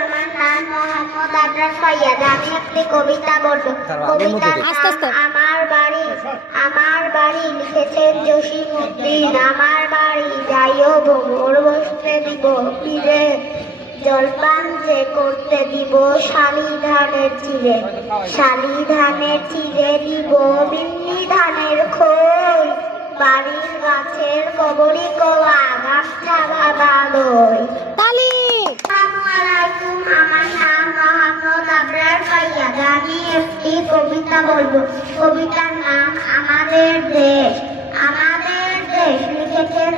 আমার নাম মোহাম্মদ আবরার ফাইয়াদ। আমি একটি কবিতা বলবো। কবিতার নাম আমার বাড়ি লিখেছেন জসিমউদ্দিন। আমার বাড়ি যাইও ভোর বসতে দিব ফিরে, জলপান যে করতে দিব শালি ধানের চিড়ে, শালি ধানের চিড়ে দিব বিন্নি ধানের খই, বাড়ির গাছের কবরি কোয়া গাছটা বাবা দই। তালি। আমার নাম মোহাম্মদ আবরার ফাইয়াদ। আমি একটি কবিতা বলবো। কবিতার নাম আমাদের দেশ। আমাদের দেশ লিখেছেন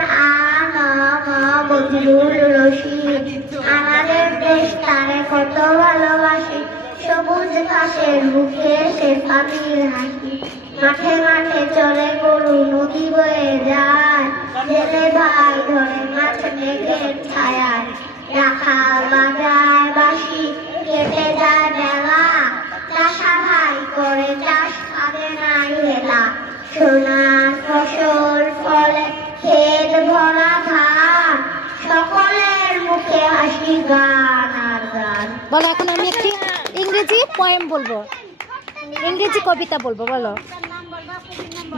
বজলুল রশিদ। আমাদের দেশ তারে কত ভালোবাসি, সবুজ ঘাসের বুকে সে পাখির হাসি, মাঠে মাঠে চলে গরু নদী বয়ে যায়, জেলে ভাই ধরে মাছ মেঘের ছায়ায়, রাখাল বাজায় বাঁশি কেটে যায় বেলা, চাষা ভাই করে চাষ কাঁদে নাই হেলা, সোনার ফসল ফলে ক্ষেত ভরা ধান, সকলের মুখে হাসি গান আর গান। বলো এখন আমি একটি ইংরেজি পোয়েম বলবো, ইংরেজি কবিতা বলবো। বলো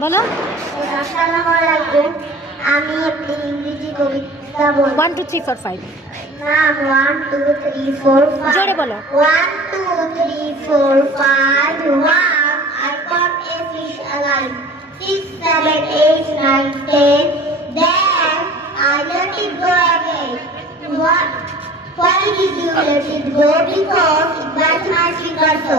বলো। আসসালামু আলাইকুম। আমি একটি ইংরেজি কবিতা বলবো। 1 2 3 4 5 নাম 1 2 3 4 5। জোরে বলো। 1 2 3 4 5 1 I caught a fish alive, 6 7 8 9 10, then I let it go again. Why did you let it go? Because it bites my finger so.